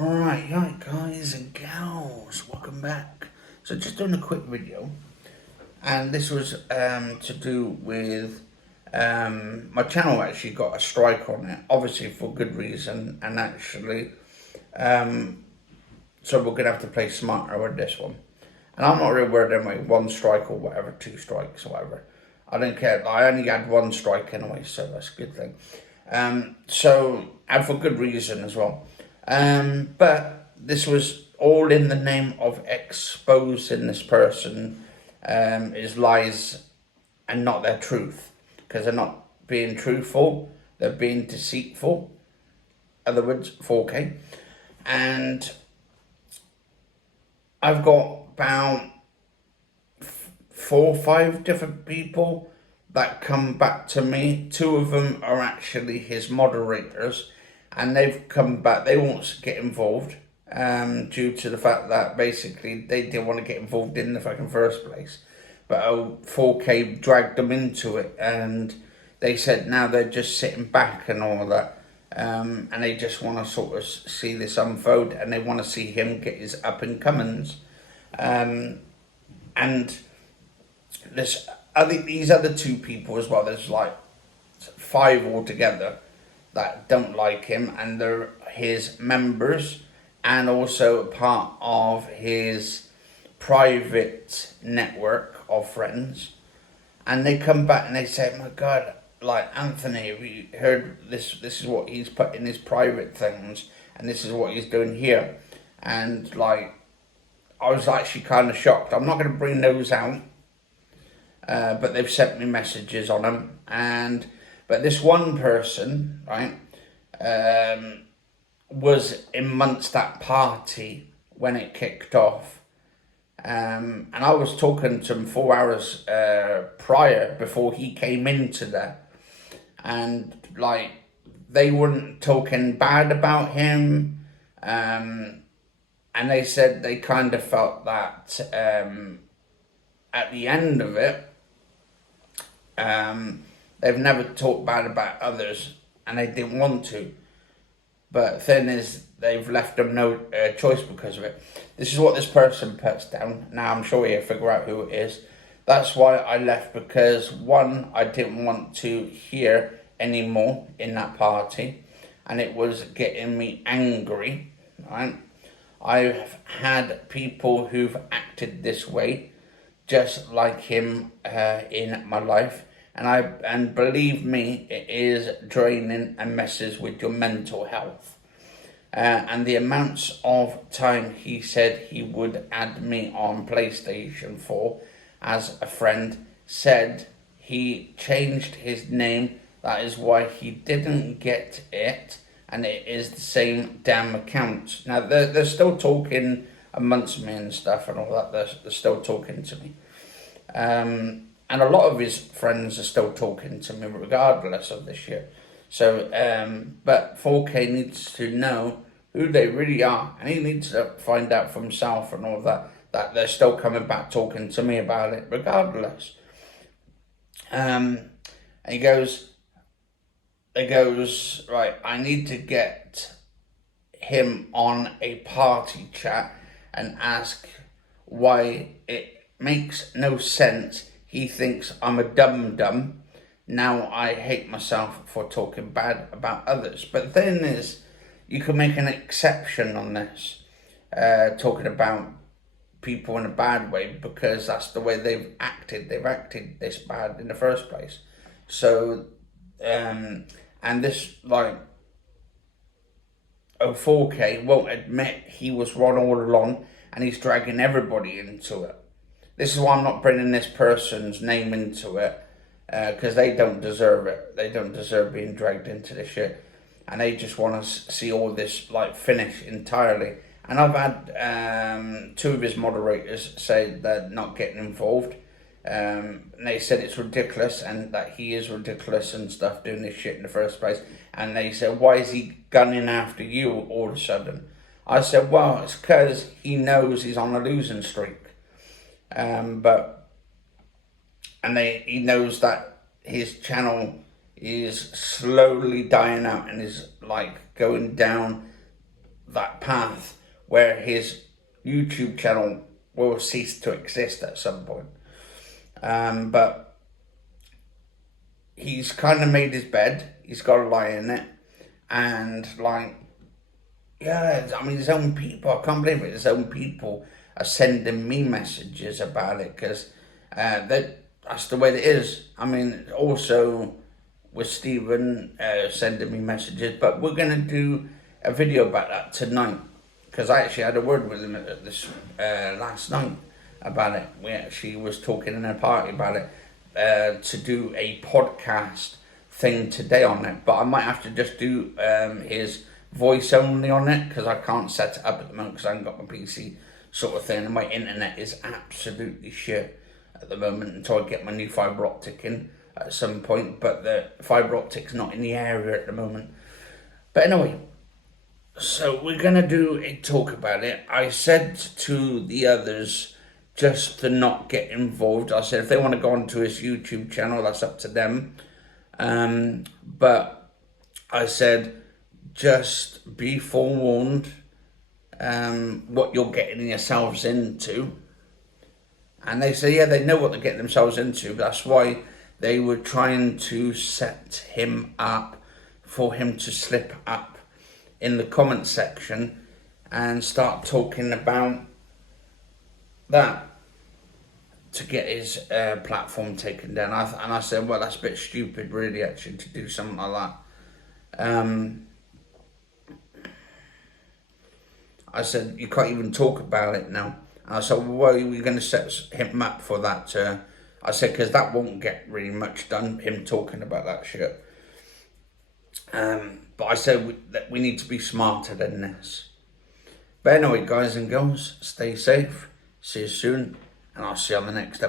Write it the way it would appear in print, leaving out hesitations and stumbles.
Right, guys and gals, welcome back. So just doing a quick video, and this was to do with my channel actually got a strike on it, obviously for good reason, and actually, so we're gonna have to play smarter with this one. And I'm not really worried anyway, one strike or whatever, two strikes or whatever. I don't care. I only had one strike anyway, so that's a good thing. And for good reason as well. But this was all in the name of exposing this person, his lies and not their truth. Because they're not being truthful, they're being deceitful. In other words, 4K. And I've got about 4 or 5 different people that come back to me. 2 of them are actually his moderators, and they've come back. They won't get involved due to the fact that basically they didn't want to get involved in the fucking first place. But 4K dragged them into it, and they said now they're just sitting back and all of that. And they just want to sort of see this unfold, and they want to see him get his up and comings. And these other 2 people as well, there's like 5 altogether that don't like him, and they're his members and also part of his private network of friends. And they come back and they say, my God, like, Anthony, we heard this is what he's put in his private things, and this is what he's doing here. And like, I was actually kind of shocked. I'm not going to bring those out, but they've sent me messages on them. But this one person, right, was amongst that party when it kicked off. And I was talking to him 4 hours prior, before he came into there. And like, they weren't talking bad about him. And they said they kind of felt that at the end of it, they've never talked bad about others, and they didn't want to. But the thing is, they've left them no choice because of it. This is what this person puts down. Now, I'm sure you'll figure out who it is. That's why I left, because 1, I didn't want to hear anymore in that party, and it was getting me angry, right? I've had people who've acted this way, just like him, in my life. And believe me, it is draining and messes with your mental health. And the amounts of time he said he would add me on PlayStation 4 as a friend, said he changed his name. That is why he didn't get it. And it is the same damn account. Now, they're still talking amongst me and stuff and all that. They're still talking to me. And a lot of his friends are still talking to me regardless of this shit. So, but 4K needs to know who they really are. And he needs to find out for himself and all that they're still coming back talking to me about it regardless. And he goes, right, I need to get him on a party chat and ask why it makes no sense. He thinks I'm a dum-dum. Now I hate myself for talking bad about others. But the thing is, you can make an exception on this, talking about people in a bad way, because that's the way they've acted. They've acted this bad in the first place. So, and this, like, 4K won't admit he was wrong all along, and he's dragging everybody into it. This is why I'm not bringing this person's name into it, because they don't deserve it. They don't deserve being dragged into this shit, and they just want to see all this like finish entirely. And I've had 2 of his moderators say they're not getting involved. And they said it's ridiculous, and that he is ridiculous and stuff doing this shit in the first place. And they said, why is he gunning after you all of a sudden? I said, well, it's because he knows he's on a losing streak. He knows that his channel is slowly dying out and is like going down that path where his YouTube channel will cease to exist at some point. But he's kind of made his bed. He's got to lie in it. And like, yeah, I mean, his own people, I can't believe it, his own people are sending me messages about it, because that's the way it is. I mean, also with Stephen sending me messages, but we're going to do a video about that tonight, because I actually had a word with him at this last night about it. We actually was talking in a party about it, to do a podcast thing today on it, but I might have to just do his voice only on it, because I can't set it up at the moment because I haven't got my PC sort of thing, and my internet is absolutely shit at the moment until I get my new fibre optic in at some point, but the fibre optic's not in the area at the moment. But anyway, so we're going to do a talk about it. I said to the others just to not get involved. I said if they want to go onto his YouTube channel, that's up to them. But I said, just be forewarned what you're getting yourselves into. And they say, yeah, they know what they're getting themselves into. That's why they were trying to set him up for him to slip up in the comment section and start talking about that to get his platform taken down. And I said, well, that's a bit stupid, really, actually, to do something like that. I said, you can't even talk about it now. And I said, well, why are we going to set him up for that? I said, because that won't get really much done, him talking about that shit. But I said that we need to be smarter than this. But anyway, guys and girls, stay safe. See you soon. And I'll see you on the next episode.